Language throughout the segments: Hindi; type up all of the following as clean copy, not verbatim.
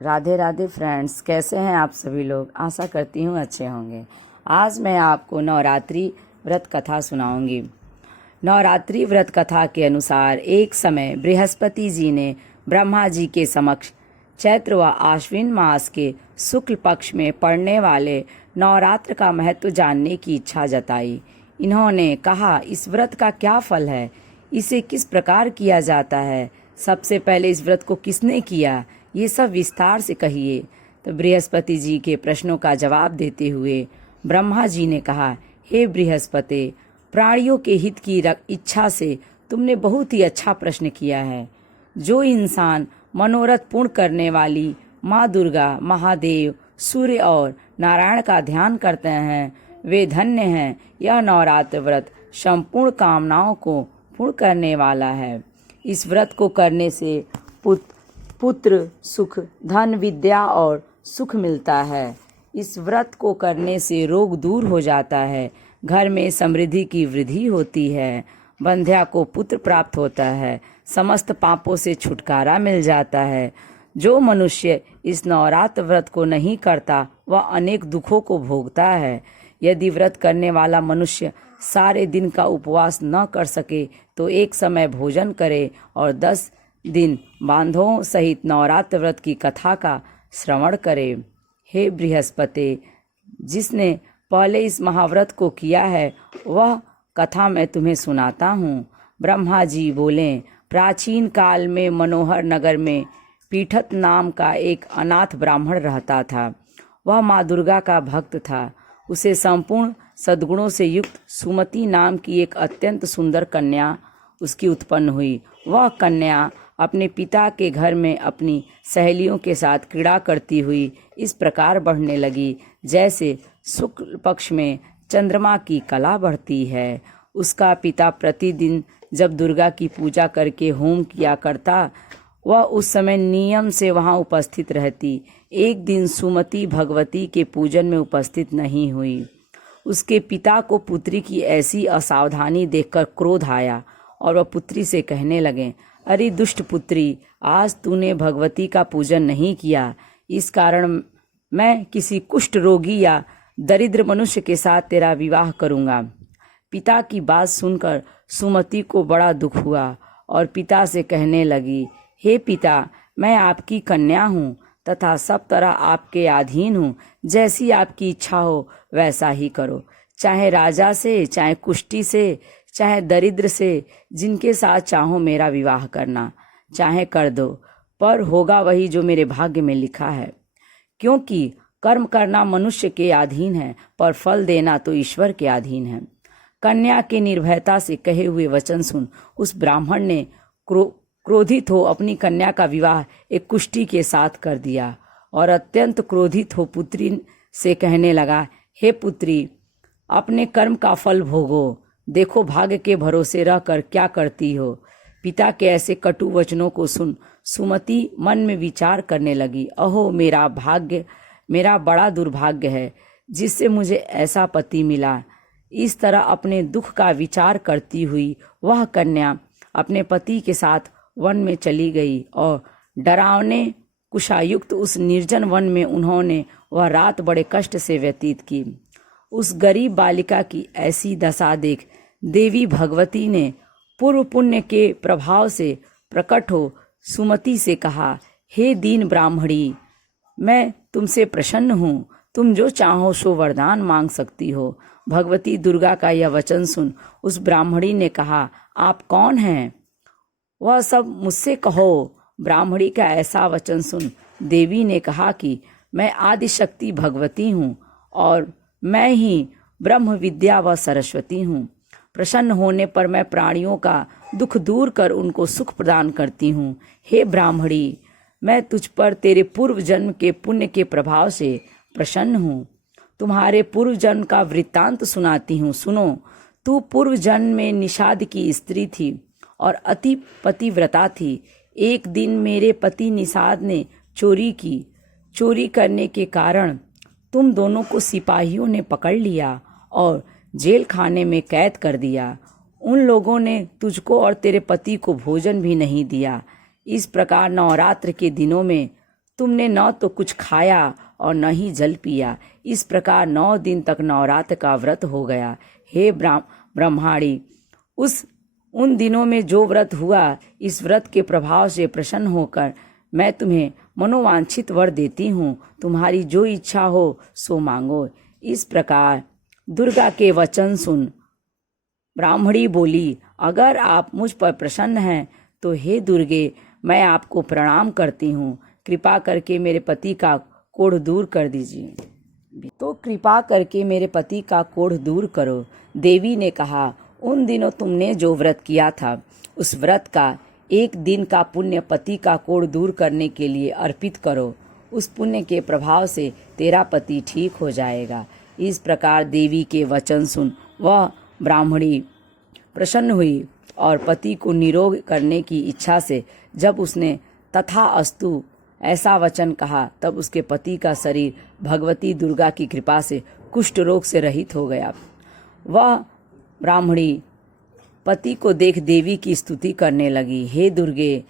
राधे राधे फ्रेंड्स, कैसे हैं आप सभी लोग। आशा करती हूँ अच्छे होंगे। आज मैं आपको नवरात्रि व्रत कथा सुनाऊंगी। नवरात्रि व्रत कथा के अनुसार एक समय बृहस्पति जी ने ब्रह्मा जी के समक्ष चैत्र व आश्विन मास के शुक्ल पक्ष में पड़ने वाले नवरात्र का महत्व जानने की इच्छा जताई। इन्होंने कहा, इस व्रत का क्या फल है, इसे किस प्रकार किया जाता है, सबसे पहले इस व्रत को किसने किया, ये सब विस्तार से कहिए। तो बृहस्पति जी के प्रश्नों का जवाब देते हुए ब्रह्मा जी ने कहा, हे बृहस्पति, प्राणियों के हित की इच्छा से तुमने बहुत ही अच्छा प्रश्न किया है। जो इंसान मनोरथ पूर्ण करने वाली माँ दुर्गा, महादेव, सूर्य और नारायण का ध्यान करते हैं, वे धन्य हैं। यह नवरात्र व्रत संपूर्ण कामनाओं को पूर्ण करने वाला है। इस व्रत को करने से पुत्र सुख, धन, विद्या और सुख मिलता है। इस व्रत को करने से रोग दूर हो जाता है, घर में समृद्धि की वृद्धि होती है, बंध्या को पुत्र प्राप्त होता है, समस्त पापों से छुटकारा मिल जाता है। जो मनुष्य इस नवरात्र व्रत को नहीं करता वह अनेक दुखों को भोगता है। यदि व्रत करने वाला मनुष्य सारे दिन का उपवास न कर सके तो एक समय भोजन करे और 10 दिन बांधवों सहित नवरात्र व्रत की कथा का श्रवण करे। हे बृहस्पति, जिसने पहले इस महाव्रत को किया है वह कथा मैं तुम्हें सुनाता हूँ। ब्रह्मा जी बोले, प्राचीन काल में मनोहर नगर में पीठत नाम का एक अनाथ ब्राह्मण रहता था। वह माँ दुर्गा का भक्त था। उसे संपूर्ण सद्गुणों से युक्त सुमति नाम की एक अत्यंत सुंदर कन्या उसकी उत्पन्न हुई। वह कन्या अपने पिता के घर में अपनी सहेलियों के साथ क्रीड़ा करती हुई इस प्रकार बढ़ने लगी, जैसे शुक्ल पक्ष में चंद्रमा की कला बढ़ती है। उसका पिता प्रतिदिन जब दुर्गा की पूजा करके होम किया करता, वह उस समय नियम से वहां उपस्थित रहती। एक दिन सुमति भगवती के पूजन में उपस्थित नहीं हुई। उसके पिता को पुत्री की ऐसी असावधानी देखकर क्रोध आया और वह पुत्री से कहने लगे, अरे दुष्ट पुत्री, आज तूने भगवती का पूजन नहीं किया, इस कारण मैं किसी कुष्ठ रोगी या दरिद्र मनुष्य के साथ तेरा विवाह करूंगा। पिता की बात सुनकर सुमति को बड़ा दुख हुआ और पिता से कहने लगी, हे पिता, मैं आपकी कन्या हूँ तथा सब तरह आपके अधीन हूँ। जैसी आपकी इच्छा हो वैसा ही करो, चाहे राजा से, चाहे कुष्ठी से, चाहे दरिद्र से, जिनके साथ चाहो मेरा विवाह करना चाहे कर दो, पर होगा वही जो मेरे भाग्य में लिखा है। क्योंकि कर्म करना मनुष्य के अधीन है, पर फल देना तो ईश्वर के अधीन है। कन्या के निर्भयता से कहे हुए वचन सुन उस ब्राह्मण ने क्रोधित हो अपनी कन्या का विवाह एक कुष्ठी के साथ कर दिया और अत्यंत क्रोधित हो पुत्री से कहने लगा, हे पुत्री, अपने कर्म का फल भोगो, देखो भाग्य के भरोसे रहकर क्या करती हो। पिता के ऐसे कटु वचनों को सुन सुमति मन में विचार करने लगी, अहो मेरा बड़ा दुर्भाग्य है जिससे मुझे ऐसा पति मिला। इस तरह अपने दुख का विचार करती हुई वह कन्या अपने पति के साथ वन में चली गई और डरावने कुशायुक्त उस निर्जन वन में उन्होंने वह रात बड़े कष्ट से व्यतीत की। उस गरीब बालिका की ऐसी दशा देख देवी भगवती ने पूर्व पुण्य के प्रभाव से प्रकट हो सुमति से कहा, हे दीन ब्राह्मणी, मैं तुमसे प्रसन्न हूँ, तुम जो चाहो सो वरदान मांग सकती हो। भगवती दुर्गा का यह वचन सुन उस ब्राह्मणी ने कहा, आप कौन हैं, वह सब मुझसे कहो। ब्राह्मणी का ऐसा वचन सुन देवी ने कहा कि मैं आदिशक्ति भगवती हूँ और मैं ही ब्रह्म विद्या व सरस्वती हूँ। प्रसन्न होने पर मैं प्राणियों का दुख दूर कर उनको सुख प्रदान करती हूँ। हे ब्राह्मणी, मैं तुझ पर तेरे पूर्व जन्म के पुण्य के प्रभाव से प्रसन्न हूँ। तुम्हारे पूर्व जन्म का वृत्तांत सुनाती हूँ, सुनो। तू पूर्व जन्म में निषाद की स्त्री थी और अति पतिव्रता थी। एक दिन मेरे पति निषाद ने चोरी की। चोरी करने के कारण तुम दोनों को सिपाहियों ने पकड़ लिया और जेल खाने में कैद कर दिया। उन लोगों ने तुझको और तेरे पति को भोजन भी नहीं दिया। इस प्रकार नवरात्र के दिनों में तुमने न तो कुछ खाया और न ही जल पिया। इस प्रकार 9 दिन तक नवरात्र का व्रत हो गया। हे ब्रह्माणी, उन दिनों में जो व्रत हुआ, इस व्रत के प्रभाव से प्रसन्न होकर मैं तुम्हें मनोवांछित वर देती हूँ। तुम्हारी जो इच्छा हो सो मांगो। इस प्रकार दुर्गा के वचन सुन ब्राह्मणी बोली, अगर आप मुझ पर प्रसन्न हैं तो हे दुर्गे, मैं आपको प्रणाम करती हूँ। कृपा करके मेरे पति का कोढ़ दूर कर दीजिए। तो कृपा करके मेरे पति का कोढ़ दूर करो। देवी ने कहा, उन दिनों तुमने जो व्रत किया था, उस व्रत का 1 दिन का पुण्य पति का कोढ़ दूर करने के लिए अर्पित करो। उस पुण्य के प्रभाव से तेरा पति ठीक हो जाएगा। इस प्रकार देवी के वचन सुन वह ब्राह्मणी प्रसन्न हुई और पति को निरोग करने की इच्छा से जब उसने तथास्तु ऐसा वचन कहा, तब उसके पति का शरीर भगवती दुर्गा की कृपा से कुष्ठ रोग से रहित हो गया। वह ब्राह्मणी पति को देख देवी की स्तुति करने लगी। हे दुर्गे,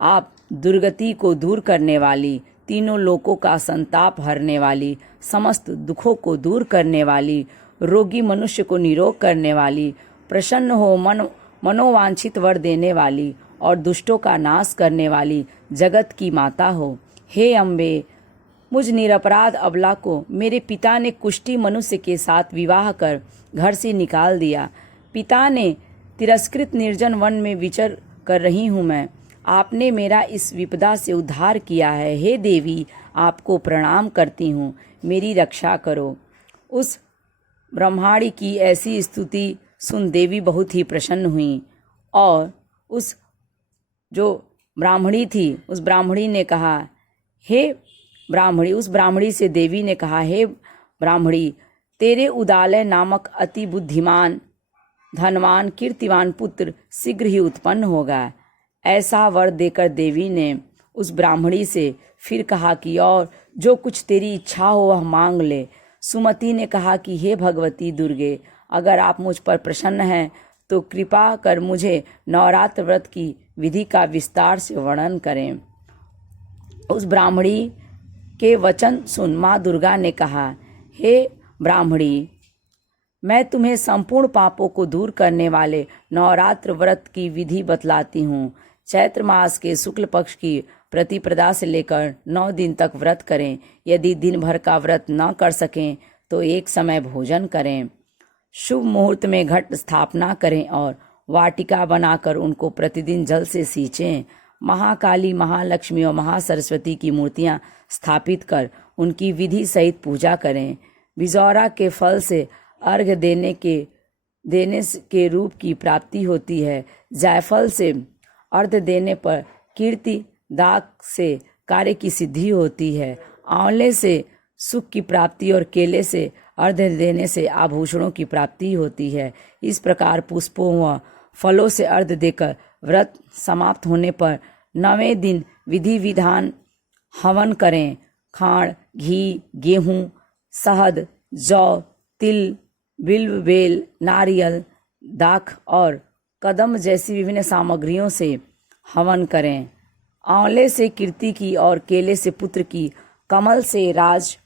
आप दुर्गति को दूर करने वाली, तीनों लोकों का संताप हरने वाली, समस्त दुखों को दूर करने वाली, रोगी मनुष्य को निरोग करने वाली, प्रसन्न हो मनोवांछित वर देने वाली और दुष्टों का नाश करने वाली जगत की माता हो। हे अम्बे, मुझ निरपराध अबला को मेरे पिता ने कुष्ठी मनुष्य के साथ विवाह कर घर से निकाल दिया। पिता ने तिरस्कृत निर्जन वन में विचर कर रही हूँ मैं। आपने मेरा इस विपदा से उद्धार किया है। हे देवी, आपको प्रणाम करती हूँ, मेरी रक्षा करो। उस ब्रह्माणी की ऐसी स्तुति सुन देवी बहुत ही प्रसन्न हुई और उस जो ब्राह्मणी थी, उस ब्राह्मणी ने कहा, हे ब्राह्मणी, उस ब्राह्मणी से देवी ने कहा, हे ब्राह्मणी, तेरे उदालय नामक अति बुद्धिमान, धनवान, कीर्तिवान पुत्र शीघ्र ही उत्पन्न होगा। ऐसा वर देकर देवी ने उस ब्राह्मणी से फिर कहा कि और जो कुछ तेरी इच्छा हो वह मांग ले। सुमति ने कहा कि हे भगवती दुर्गे, अगर आप मुझ पर प्रसन्न हैं तो कृपा कर मुझे नवरात्र व्रत की विधि का विस्तार से वर्णन करें। उस ब्राह्मणी के वचन सुन माँ दुर्गा ने कहा, हे ब्राह्मणी, मैं तुम्हें संपूर्ण पापों को दूर करने वाले नवरात्र व्रत की विधि बतलाती हूँ। चैत्र मास के शुक्ल पक्ष की प्रतिपदा से लेकर 9 दिन तक व्रत करें। यदि दिन भर का व्रत न कर सकें तो एक समय भोजन करें। शुभ मुहूर्त में घट स्थापना करें और वाटिका बनाकर उनको प्रतिदिन जल से सींचें। महाकाली, महालक्ष्मी और महासरस्वती की मूर्तियां स्थापित कर उनकी विधि सहित पूजा करें। बिजौरा के फल से अर्घ्य देने के रूप की प्राप्ति होती है। जायफल से अर्घ्य देने पर कीर्ति दाग से कार्य की सिद्धि होती है। आंवले से सुख की प्राप्ति और केले से अर्घ्य देने से आभूषणों की प्राप्ति होती है। इस प्रकार पुष्पों व फलों से अर्घ्य देकर व्रत समाप्त होने पर 9वें दिन विधि विधान हवन करें। खांड, घी, गेहूँ, शहद, जौ, तिल, बिल्व, बेल, नारियल, दाख और कदम जैसी विभिन्न सामग्रियों से हवन करें। आंवले से कीर्ति की और केले से पुत्र की, कमल से राज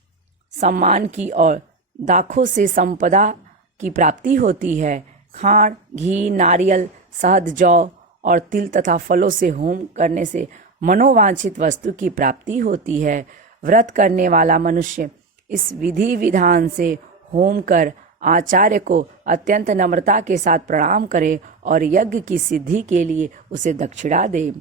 सम्मान की और दाखों से संपदा की प्राप्ति होती है। खांड, घी, नारियल, शहद, जौ और तिल तथा फलों से होम करने से मनोवांछित वस्तु की प्राप्ति होती है। व्रत करने वाला मनुष्य इस विधि विधान से होम कर आचार्य को अत्यंत नम्रता के साथ प्रणाम करे और यज्ञ की सिद्धि के लिए उसे दक्षिणा दे।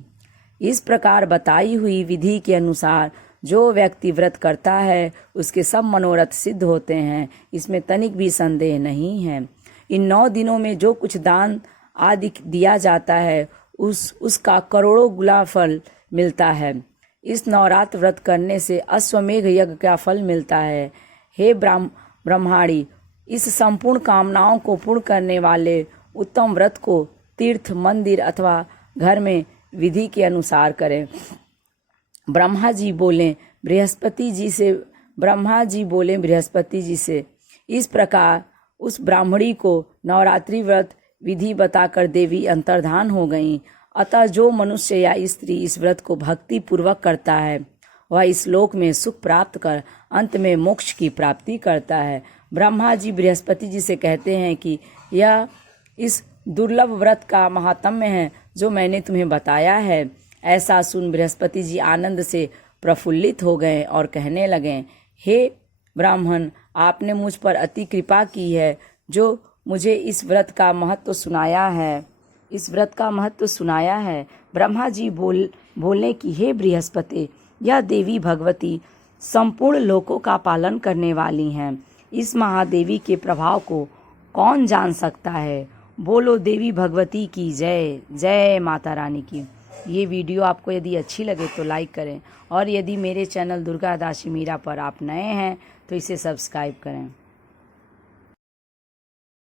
इस प्रकार बताई हुई विधि के अनुसार जो व्यक्ति व्रत करता है उसके सब मनोरथ सिद्ध होते हैं, इसमें तनिक भी संदेह नहीं है। इन 9 दिनों में जो कुछ दान आदि दिया जाता है उसका करोड़ों गुना फल मिलता है। इस नवरात्र व्रत करने से अश्वमेघ यज्ञ का फल मिलता है। हे ब्रह्माणी, इस संपूर्ण कामनाओं को पूर्ण करने वाले उत्तम व्रत को तीर्थ, मंदिर अथवा घर में विधि के अनुसार करें। ब्रह्मा जी बोले बृहस्पति जी से इस प्रकार उस ब्राह्मणी को नवरात्रि व्रत विधि बताकर देवी अंतर्धान हो गईं। अतः जो मनुष्य या स्त्री इस व्रत को भक्ति पूर्वक करता है वह इस लोक में सुख प्राप्त कर अंत में मोक्ष की प्राप्ति करता है। ब्रह्मा जी बृहस्पति जी से कहते हैं कि यह इस दुर्लभ व्रत का महात्म्य है जो मैंने तुम्हें बताया है। ऐसा सुन बृहस्पति जी आनंद से प्रफुल्लित हो गए और कहने लगे, हे ब्राह्मण, आपने मुझ पर अति कृपा की है जो मुझे इस व्रत का महत्व सुनाया है। ब्रह्मा जी बोलने की, हे बृहस्पति, यह देवी भगवती संपूर्ण लोकों का पालन करने वाली हैं। इस महादेवी के प्रभाव को कौन जान सकता है। बोलो देवी भगवती की जय। जय माता रानी की। ये वीडियो आपको यदि अच्छी लगे तो लाइक करें और यदि मेरे चैनल दुर्गा दासी मीरा पर आप नए हैं तो इसे सब्सक्राइब करें।